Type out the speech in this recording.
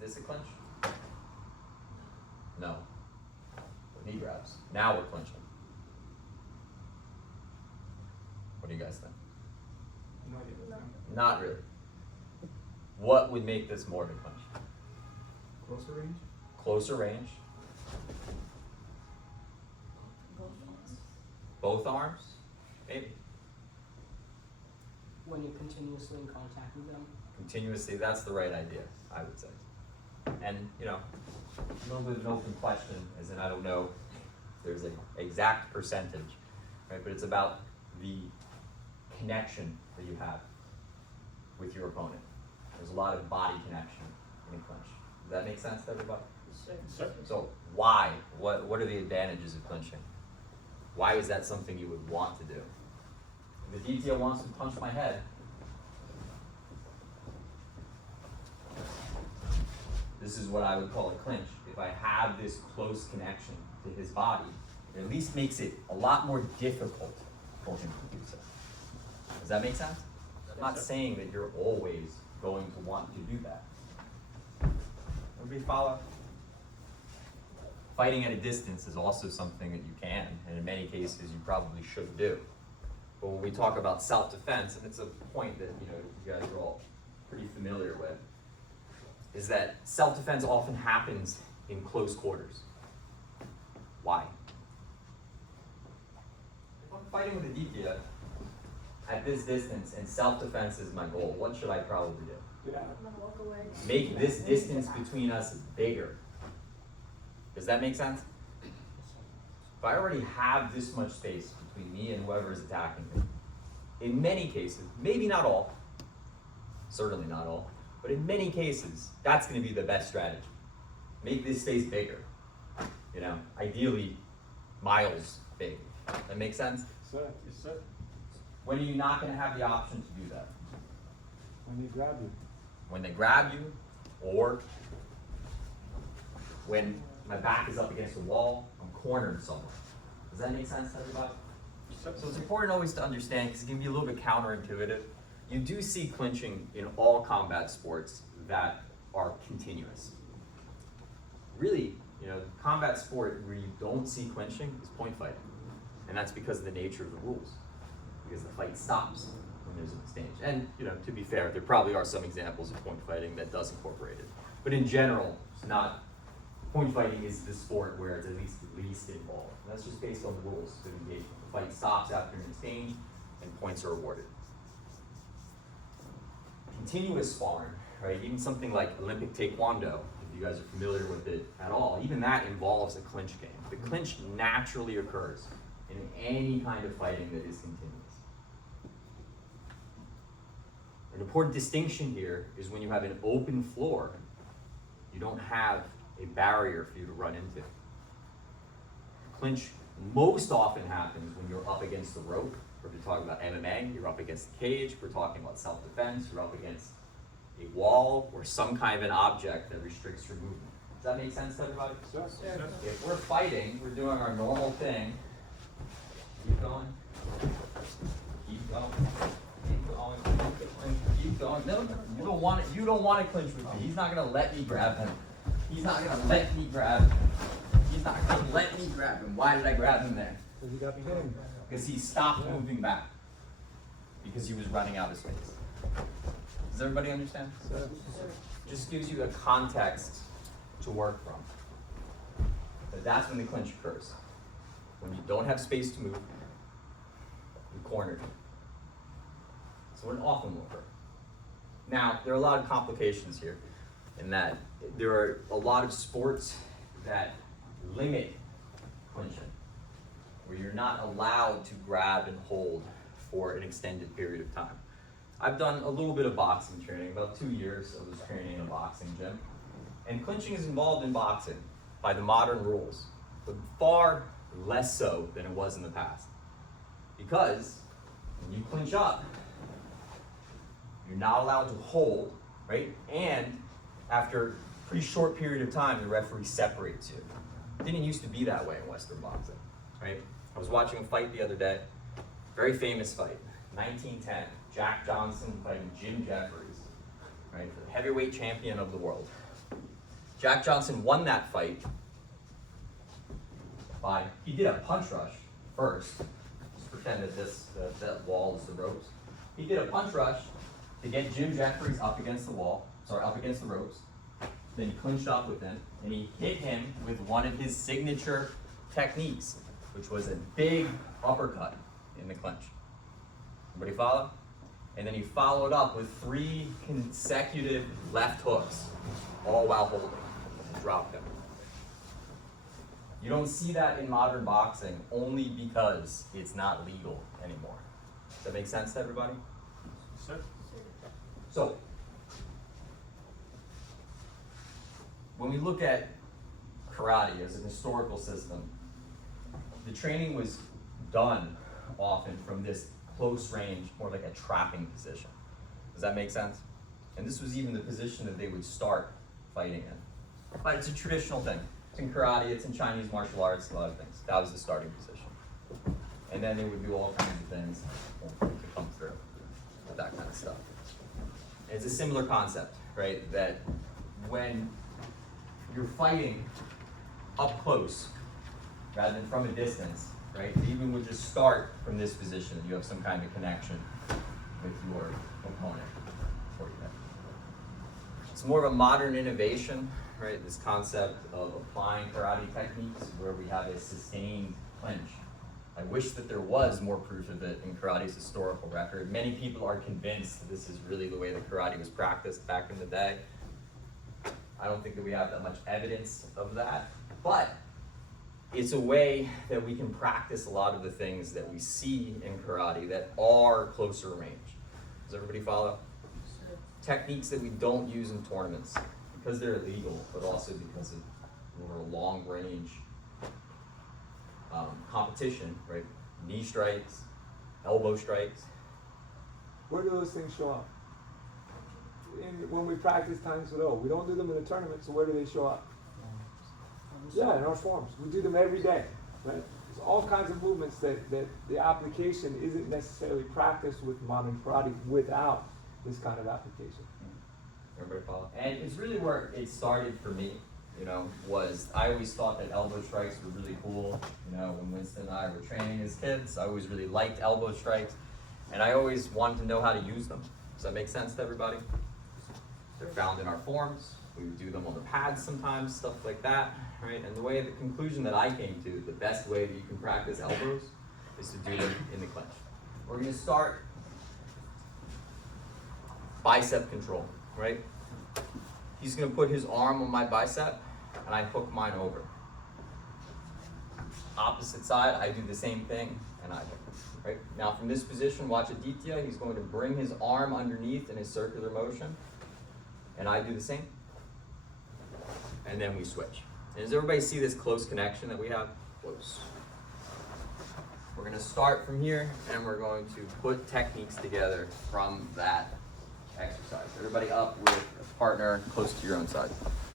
this a clinch? No. Knee grabs. Now we're clinching. What do you guys think? No idea. Not really. What would make this more of a clinch? Closer range? Closer range. Both arms? Maybe. When you're continuously in contact with them. Continuously, that's the right idea, I would say. And, you know, a little bit of an open question, as in I don't know if there's an exact percentage, right? But it's about the connection that you have with your opponent. There's a lot of body connection in a clinch. Does that make sense to everybody? Sure. So why? What are the advantages of clinching? Why is that something you would want to do? If the DTO wants to punch my head, this is what I would call a clinch. If I have this close connection to his body, it at least makes it a lot more difficult for him to do so. Does that make sense? I'm not saying that you're always going to want to do that. Everybody follow? Fighting at a distance is also something that you can, and in many cases you probably should do. But when we talk about self-defense, and it's a point that you guys are all pretty familiar with, is that self-defense often happens in close quarters. Why? If I'm fighting with a DPS at this distance and self-defense is my goal, what should I probably do? Walk away. Make this distance between us bigger. Does that make sense? If I already have this much space between me and whoever is attacking me, in many cases, maybe not all, certainly not all, but in many cases, that's going to be the best strategy. Make this space bigger. Ideally, miles big. That makes sense? Sir, yes, sir. When are you not going to have the option to do that? When they grab you. When they grab you, or when my back is up against the wall, I'm cornered somewhere. Does that make sense to everybody? So it's important always to understand, because it can be a little bit counterintuitive. You do see clinching in all combat sports that are continuous. Really, combat sport where you don't see clinching is point fighting. And that's because of the nature of the rules. Because the fight stops when there's an exchange. And, to be fair, there probably are some examples of point fighting that does incorporate it. But in general, it's not. Point fighting is the sport where it's at least involved. And that's just based on the rules of engagement. The fight stops after an exchange, and points are awarded. Continuous sparring, right? Even something like Olympic Taekwondo, if you guys are familiar with it at all, even that involves a clinch game. The clinch naturally occurs in any kind of fighting that is continuous. An important distinction here is when you have an open floor, you don't have a barrier for you to run into. Clinch most often happens when you're up against the rope, or if you're talking about MMA, you're up against the cage. If we're talking about self-defense, you're up against a wall or some kind of an object that restricts your movement. Does that make sense to everybody? Sure. If we're fighting, we're doing our normal thing. Keep going. Keep going. Keep going. Keep going. No, you don't want it. You don't want to clinch with me. He's not gonna let me grab him. He's not gonna let me grab him. He's not gonna let me grab him. Why did I grab him there? Because you got me him. Because he stopped moving back. Because he was running out of space. Does everybody understand? Sir. Just gives you a context to work from. But that's when the clinch occurs. When you don't have space to move, you're cornered. So it often will occur. Now, there are a lot of complications here in that there are a lot of sports that limit clinching, where you're not allowed to grab and hold for an extended period of time. I've done a little bit of boxing training, about 2 years I was training in a boxing gym. And clinching is involved in boxing by the modern rules, but far less so than it was in the past. Because when you clinch up, you're not allowed to hold, right? And after a pretty short period of time, the referee separates you. It didn't used to be that way in Western boxing, right? I was watching a fight the other day, very famous fight, 1910, Jack Johnson fighting Jim Jeffries, right? The heavyweight champion of the world. Jack Johnson won that fight he did a punch rush first. Just pretend that that wall is the ropes. He did a punch rush to get Jim Jeffries up against the ropes. Then he clinched up with him, and he hit him with one of his signature techniques, which was a big uppercut in the clinch. Everybody follow? And then he followed up with 3 consecutive left hooks, all while holding. Dropped him. You don't see that in modern boxing only because it's not legal anymore. Does that make sense to everybody? Sir? So, when we look at karate as an historical system, the training was done often from this close range, more like a trapping position. Does that make sense? And this was even the position that they would start fighting in. But it's a traditional thing. It's in karate, it's in Chinese martial arts, a lot of things. That was the starting position. And then they would do all kinds of things to come through with that kind of stuff. It's a similar concept, right? That when you're fighting up close rather than from a distance, right? Even would just start from this position, you have some kind of connection with your opponent. It's more of a modern innovation, right? This concept of applying karate techniques where we have a sustained clinch. I wish that there was more proof of it in karate's historical record. Many people are convinced that this is really the way that karate was practiced back in the day. I don't think that we have that much evidence of that, but it's a way that we can practice a lot of the things that we see in karate that are closer range. Does everybody follow? Techniques that we don't use in tournaments because they're illegal, but also because of more long range competition, right? Knee strikes, elbow strikes. Where do those things show up? When we practice times below, we don't do them in the tournament, so where do they show up? Yeah, in our forms. We do them every day, right? There's all kinds of movements that the application isn't necessarily practiced with modern karate without this kind of application. Everybody follow? And it's really where it started for me, was I always thought that elbow strikes were really cool. When Winston and I were training as kids, I always really liked elbow strikes, and I always wanted to know how to use them. Does that make sense to everybody? They're found in our forms. We would do them on the pads sometimes, stuff like that, right? And the conclusion that I came to, the best way that you can practice elbows is to do them in the clinch. We're gonna start bicep control, right? He's gonna put his arm on my bicep and I hook mine over. Opposite side, I do the same thing and I hook, right? Now from this position, watch Aditya, he's going to bring his arm underneath in his circular motion and I do the same. And then we switch. And does everybody see this close connection that we have? Close. We're gonna start from here and we're going to put techniques together from that exercise. Everybody up with a partner close to your own side.